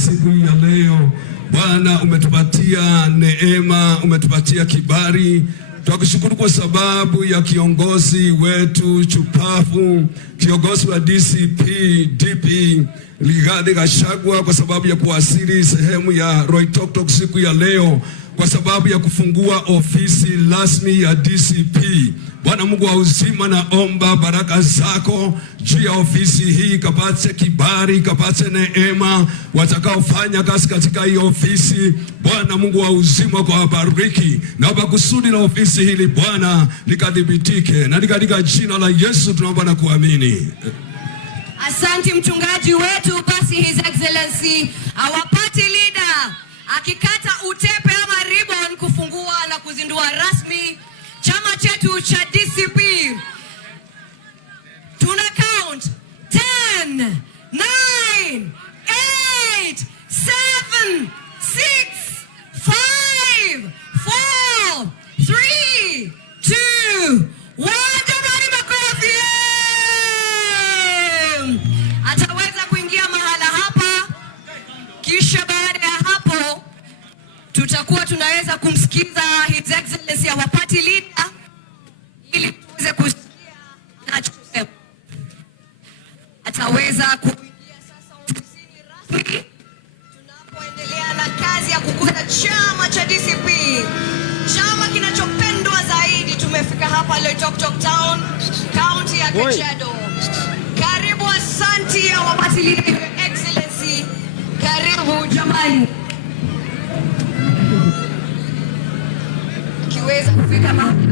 siku ya leo. Bwana, umetupatia neema, umetupatia kibali. Tunakushukuru kwa sababu ya kiongozi wetu chupafu, kiongozi wa DP Rigathi Gachagua, kwa sababu ya kuwasili sehemu ya Loitoktok siku ya leo, kwa sababu ya kufungua ofisi rasmi ya DCP. Bwana Mungu wa uzima, naomba baraka zako juu ya ofisi hii, kapate kibali, kapate neema watakaofanya kazi katika hii ofisi. Bwana Mungu wa uzima, kwa bariki na kusudi la ofisi hili Bwana likadhibitike, na katika jina la Yesu tunaomba na kuamini. Asante mchungaji wetu. Basi His Excellency our party leader akikata utepe ama ribbon kufungua na kuzindua rasmi chama chetu cha DCP. Tuna count 10, 9, 8, 7, 6, 5, 4, 3, 2, 1. Jamani, makofi! Ataweza kuingia mahala hapa, kisha baada ya hapo tutakuwa tunaweza kumsikiza His Excellency our party leader ili tuweze kusikia anachosema. Ataweza kuingia sasa ofisini rasmi tunapoendelea na kazi ya kukuza chama cha DCP, chama kinachopendwa zaidi. Tumefika hapa Loitoktok Town, County ya Kajiado. Karibu, asante our party leader Your Excellency. Karibu jamani. Kiweza kufika mahali